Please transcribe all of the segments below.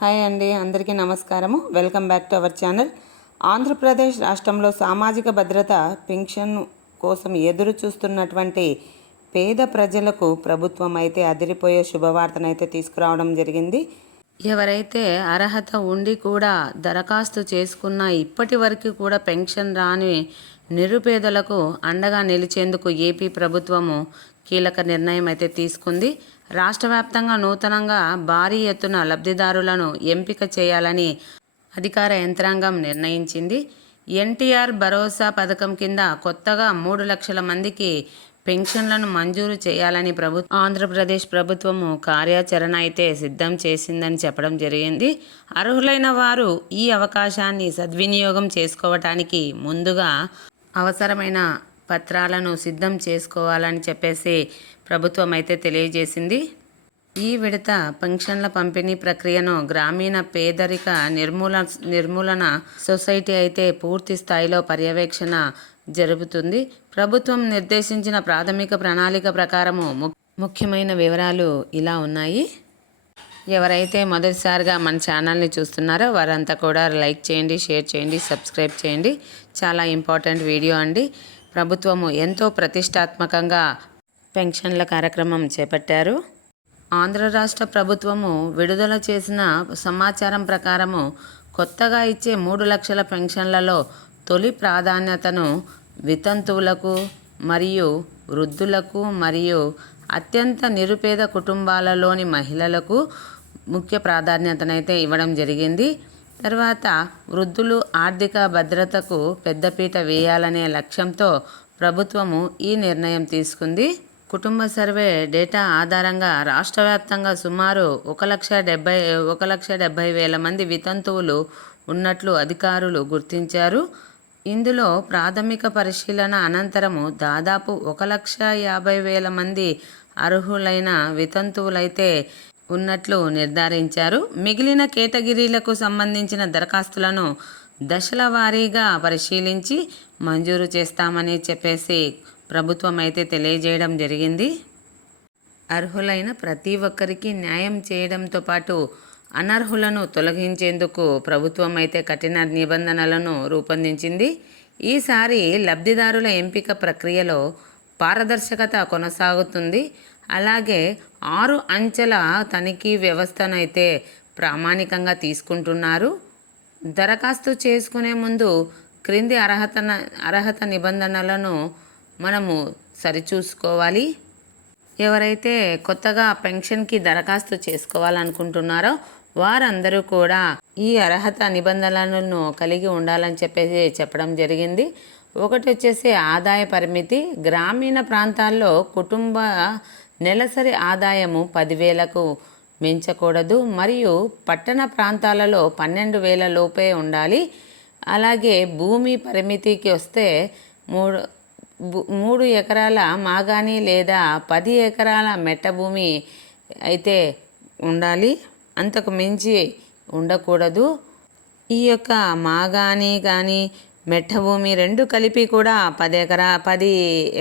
Hi అండి, అందరికీ నమస్కారము. Welcome back to our channel. Andhra Pradesh రాష్ట్రంలో సామాజిక భద్రత పెన్షన్ కోసం ఎదురు చూస్తున్నటువంటి పేద ప్రజలకు ప్రభుత్వం అయితే అదిరిపోయే శుభవార్తనైతే తీసుకురావడం జరిగింది. ఎవరైతే అర్హత ఉండి కూడా దరఖాస్తు చేసుకున్న ఇప్పటి వరకు కూడా పెన్షన్ రాని నిరుపేదలకు అండగా నిలిచేందుకు ఏపీ ప్రభుత్వము కీలక నిర్ణయం అయితే తీసుకుంది. రాష్ట్ర వ్యాప్తంగా నూతనంగా భారీ ఎత్తున లబ్ధిదారులను ఎంపిక చేయాలని అధికార యంత్రాంగం నిర్ణయించింది. ఎన్టీఆర్ భరోసా పథకం కింద కొత్తగా 3 లక్షల మందికి పెన్షన్లను మంజూరు చేయాలని ఆంధ్రప్రదేశ్ ప్రభుత్వము కార్యాచరణ అయితే సిద్ధం చేసిందని చెప్పడం జరిగింది. అర్హులైన వారు ఈ అవకాశాన్ని సద్వినియోగం చేసుకోవటానికి ముందుగా అవసరమైన పత్రాలను సిద్ధం చేసుకోవాలని చెప్పేసి ప్రభుత్వం అయితే తెలియజేసింది. ఈ విడత పెన్షన్ల పంపిణీ ప్రక్రియను గ్రామీణ పేదరిక నిర్మూలన సొసైటీ అయితే పూర్తి స్థాయిలో పర్యవేక్షణ జరుపుతుంది. ప్రభుత్వం నిర్దేశించిన ప్రాథమిక ప్రణాళిక ప్రకారము ముఖ్యమైన వివరాలు ఇలా ఉన్నాయి. ఎవరైతే మొదటిసారిగా మన ఛానల్ని చూస్తున్నారో వారంతా కూడా లైక్ చేయండి, షేర్ చేయండి, సబ్స్క్రైబ్ చేయండి. చాలా ఇంపార్టెంట్ వీడియో అండి. ప్రభుత్వము ఎంతో ప్రతిష్టాత్మకంగా పెన్షన్ల కార్యక్రమం చేపట్టారు. ఆంధ్ర రాష్ట్ర ప్రభుత్వము విడుదల చేసిన సమాచారం ప్రకారము కొత్తగా ఇచ్చే 3 లక్షల పెన్షన్లలో తొలి ప్రాధాన్యతను వితంతువులకు మరియు వృద్ధులకు మరియు అత్యంత నిరుపేద కుటుంబాలలోని మహిళలకు ముఖ్య ప్రాధాన్యతనైతే ఇవ్వడం జరిగింది. తర్వాత వృద్ధులు ఆర్థిక భద్రతకు పెద్దపీట వేయాలనే లక్ష్యంతో ప్రభుత్వము ఈ నిర్ణయం తీసుకుంది. కుటుంబ సర్వే డేటా ఆధారంగా రాష్ట్ర వ్యాప్తంగా సుమారు 1,70,000 మంది వితంతువులు ఉన్నట్లు అధికారులు గుర్తించారు. ఇందులో ప్రాథమిక పరిశీలన అనంతరము దాదాపు 1,50,000 మంది అర్హులైన వితంతువులైతే ఉన్నట్లు నిర్ధారించారు. మిగిలిన కేటగిరీలకు సంబంధించిన దరఖాస్తులను దశల వారీగా పరిశీలించి మంజూరు చేస్తామని చెప్పేసి ప్రభుత్వం అయితే తెలియజేయడం జరిగింది. అర్హులైన ప్రతి ఒక్కరికి న్యాయం చేయడంతో పాటు అనర్హులను తొలగించేందుకు ప్రభుత్వం అయితే కఠిన నిబంధనలను రూపొందించింది. ఈసారి లబ్ధిదారుల ఎంపిక ప్రక్రియలో పారదర్శకత కొనసాగుతుంది. అలాగే 6 అంచెల తనిఖీ వ్యవస్థనైతే ప్రామాణికంగా తీసుకుంటున్నారు. దరఖాస్తు చేసుకునే ముందు క్రింది అర్హత నిబంధనలను మనము సరిచూసుకోవాలి. ఎవరైతే కొత్తగా పెన్షన్కి దరఖాస్తు చేసుకోవాలనుకుంటున్నారో వారందరూ కూడా ఈ అర్హత నిబంధనలను కలిగి ఉండాలని చెప్పేసి చెప్పడం జరిగింది. ఒకటి వచ్చేసి ఆదాయ పరిమితి. గ్రామీణ ప్రాంతాల్లో కుటుంబ నెలసరి ఆదాయము 10,000కు మించకూడదు మరియు పట్టణ ప్రాంతాలలో 12,000 లోపే ఉండాలి. అలాగే భూమి పరిమితికి వస్తే 3 ఎకరాల మాగాణి లేదా 10 ఎకరాల మెట్ట భూమి అయితే ఉండాలి, అంతకు మించి ఉండకూడదు. ఈ యొక్క మాగాణి కానీ మెట్ట భూమి 2 కలిపి కూడా 10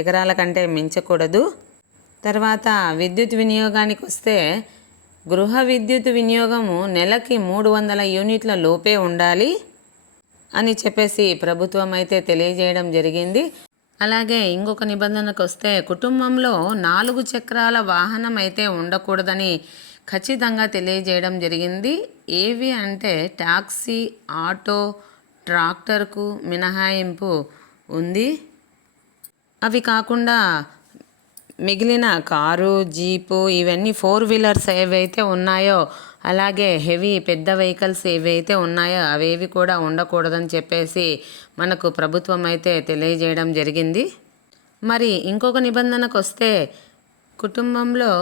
ఎకరాల కంటే మించకూడదు. తర్వాత విద్యుత్ వినియోగానికి వస్తే గృహ విద్యుత్ వినియోగము నెలకి 300 యూనిట్ల లోపే ఉండాలి అని చెప్పేసి ప్రభుత్వం అయితే తెలియజేయడం జరిగింది. అలాగే ఇంకొక నిబంధనకు వస్తే కుటుంబంలో 4 చక్రాల వాహనం అయితే ఉండకూడదని ఖచ్చితంగా తెలియజేయడం జరిగింది. ఏవి అంటే టాక్సీ, ఆటో, ట్రాక్టర్కు మినహాయింపు ఉంది. అవి కాకుండా మిగిలిన కారు, జీపు ఇవన్నీ 4 వీలర్స్ ఏవైతే ఉన్నాయో అలాగే హెవీ పెద్ద వెహికల్స్ ఏవైతే ఉన్నాయో అవేవి కూడా ఉండకూడదని చెప్పేసి మనకు ప్రభుత్వం అయితే తెలియజేయడం జరిగింది. మరి ఇంకొక నిబంధనకు వస్తే కుటుంబంలో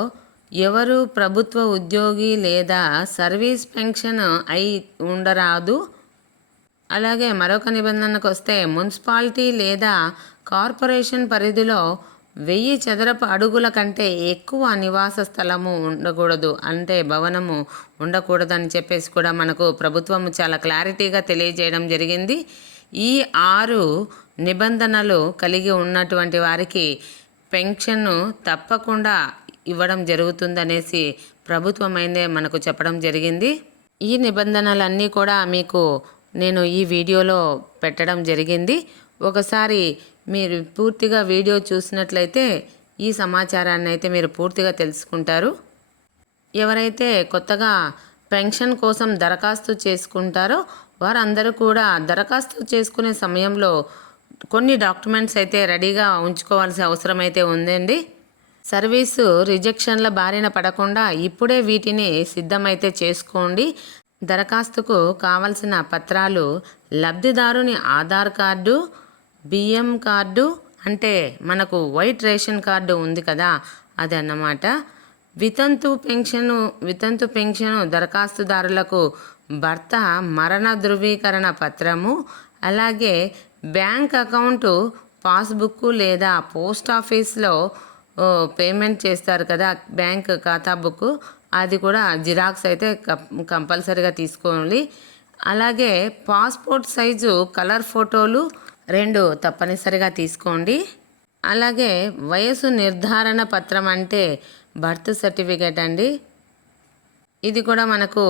ఎవరు ప్రభుత్వ ఉద్యోగి లేదా సర్వీస్ పెన్షన్ అయి ఉండరాదు. అలాగే మరొక నిబంధనకు వస్తే మున్సిపాలిటీ లేదా కార్పొరేషన్ పరిధిలో 1000 చదరపు అడుగుల కంటే ఎక్కువ నివాస స్థలము ఉండకూడదు, అంటే భవనము ఉండకూడదని చెప్పేసి కూడా మనకు ప్రభుత్వం చాలా క్లారిటీగా తెలియజేయడం జరిగింది. ఈ 6 నిబంధనలు కలిగి ఉన్నటువంటి వారికి పెన్షన్ను తప్పకుండా ఇవ్వడం జరుగుతుందనేసి ప్రభుత్వం అయితే మనకు చెప్పడం జరిగింది. ఈ నిబంధనలన్నీ కూడా మీకు నేను ఈ వీడియోలో పెట్టడం జరిగింది. ఒకసారి మీరు పూర్తిగా వీడియో చూసినట్లయితే ఈ సమాచారాన్ని అయితే మీరు పూర్తిగా తెలుసుకుంటారు. ఎవరైతే కొత్తగా పెన్షన్ కోసం దరఖాస్తు చేసుకుంటారో వారందరూ కూడా దరఖాస్తు చేసుకునే సమయంలో కొన్ని డాక్యుమెంట్స్ అయితే రెడీగా ఉంచుకోవాల్సిన అవసరం అయితే ఉందండి. సర్వీసు రిజెక్షన్ల బారిన పడకుండా ఇప్పుడే వీటిని సిద్ధమైతే చేసుకోండి. దరఖాస్తుకు కావలసిన పత్రాలు లబ్ధిదారుని ఆధార్ కార్డు, బియ్యం కార్డు, అంటే మనకు వైట్ రేషన్ కార్డు ఉంది కదా అదన్నమాట. వితంతు పెన్షను దరఖాస్తుదారులకు భర్త మరణ ధృవీకరణ పత్రము, అలాగే బ్యాంక్ అకౌంటు పాస్బుక్ లేదా పోస్ట్ ఆఫీస్లో పేమెంట్ చేస్తారు కదా బ్యాంక్ ఖాతా బుక్, అది కూడా జిరాక్స్ అయితే కంపల్సరీగా తీసుకోవాలి. అలాగే పాస్పోర్ట్ సైజు కలర్ ఫోటోలు 2 తప్పనిసరిగా తీసుకోండి. అలాగే వయసు నిర్ధారణ పత్రం అంటే బర్త్ సర్టిఫికేట్ అండి, ఇది కూడా మనకు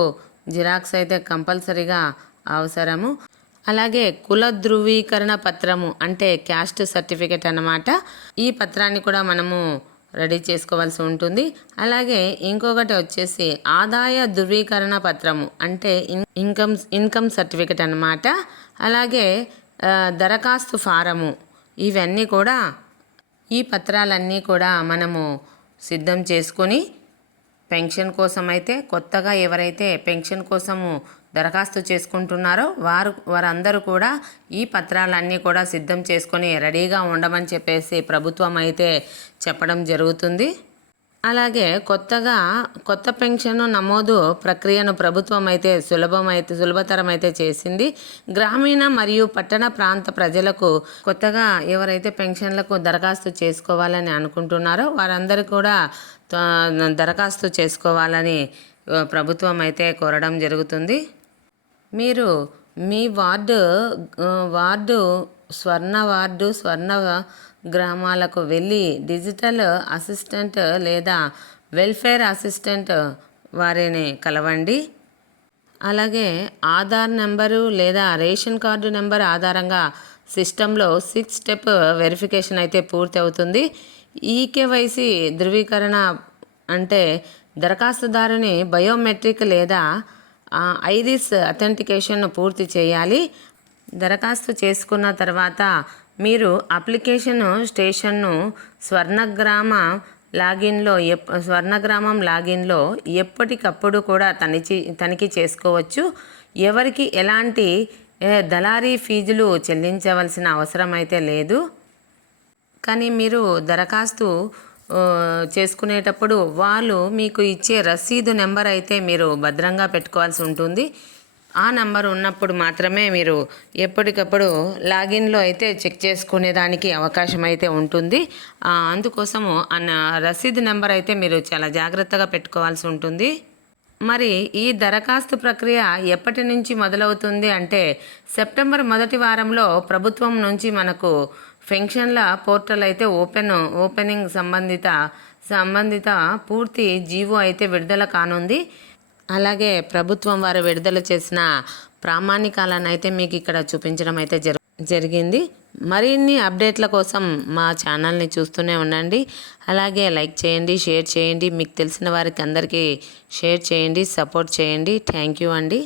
జిరాక్స్ అయితే కంపల్సరీగా అవసరము. అలాగే కుల ధృవీకరణ పత్రము అంటే క్యాస్ట్ సర్టిఫికేట్ అన్నమాట. ఈ పత్రాన్ని కూడా మనము రెడీ చేసుకోవాల్సి ఉంటుంది. అలాగే ఇంకొకటి వచ్చేసి ఆదాయ ధృవీకరణ పత్రము అంటే ఇన్కమ్ సర్టిఫికేట్ అన్నమాట. అలాగే దరఖాస్తు ఫారము, ఇవన్నీ కూడా ఈ పత్రాలన్నీ కూడా మనము సిద్ధం చేసుకొని పెన్షన్ కోసం అయితే కొత్తగా ఎవరైతే పెన్షన్ కోసము దరఖాస్తు చేసుకుంటున్నారో వారందరూ కూడా ఈ పత్రాలన్నీ కూడా సిద్ధం చేసుకొని రెడీగా ఉండమని చెప్పేసి ప్రభుత్వం అయితే చెప్పడం జరుగుతుంది. అలాగే కొత్త పెన్షన్ నమోదు ప్రక్రియను ప్రభుత్వం అయితే సులభతరం అయితే చేసింది. గ్రామీణ మరియు పట్టణ ప్రాంత ప్రజలకు కొత్తగా ఎవరైతే పెన్షన్లకు దరఖాస్తు చేసుకోవాలని అనుకుంటున్నారో వారందరూ కూడా దరఖాస్తు చేసుకోవాలని ప్రభుత్వం అయితే కోరడం జరుగుతుంది. మీరు మీ వార్డు స్వర్ణ గ్రామాలకు వెళ్ళి డిజిటల్ అసిస్టెంట్ లేదా వెల్ఫేర్ అసిస్టెంట్ వారిని కలవండి. అలాగే ఆధార్ నెంబరు లేదా రేషన్ కార్డు నెంబర్ ఆధారంగా సిస్టంలో 6 స్టెప్ వెరిఫికేషన్ అయితే పూర్తి అవుతుంది. ఈకేవైసీ ధృవీకరణ అంటే దరఖాస్తుదారుని బయోమెట్రిక్ లేదా ఐరిస్ అథెంటికేషన్ను పూర్తి చేయాలి. దరఖాస్తు చేసుకున్న తర్వాత మీరు అప్లికేషన్ స్టేషన్ను స్వర్ణగ్రామం లాగిన్లో ఎప్పటికప్పుడు కూడా తనిఖీ చేసుకోవచ్చు. ఎవరికి ఎలాంటి దళారీ ఫీజులు చెల్లించవలసిన అవసరం అయితే లేదు. కానీ మీరు దరఖాస్తు చేసుకునేటప్పుడు వాళ్ళు మీకు ఇచ్చే రసీదు నెంబర్ అయితే మీరు భద్రంగా పెట్టుకోవాల్సి ఉంటుంది. ఆ నెంబర్ ఉన్నప్పుడు మాత్రమే మీరు ఎప్పటికప్పుడు లాగిన్లో అయితే చెక్ చేసుకునేదానికి అవకాశం అయితే ఉంటుంది. అందుకోసము రసీదు నెంబర్ అయితే మీరు చాలా జాగ్రత్తగా పెట్టుకోవాల్సి ఉంటుంది. మరి ఈ దరఖాస్తు ప్రక్రియ ఎప్పటి నుంచి మొదలవుతుంది అంటే సెప్టెంబర్ మొదటి వారంలో ప్రభుత్వం నుంచి మనకు పెన్షన్ల పోర్టల్ అయితే ఓపెనింగ్ సంబంధిత పూర్తి జీవో అయితే విడుదల కానుంది. అలాగే ప్రభుత్వం వారు విడుదల చేసిన ప్రామాణికాలను అయితే మీకు ఇక్కడ చూపించడం అయితే జరిగింది. మరిన్ని అప్డేట్ల కోసం మా ఛానల్ని చూస్తూనే ఉండండి. అలాగే లైక్ చేయండి, షేర్ చేయండి, మీకు తెలిసిన వారికి అందరికీ షేర్ చేయండి, సపోర్ట్ చేయండి. థ్యాంక్ యూ అండి.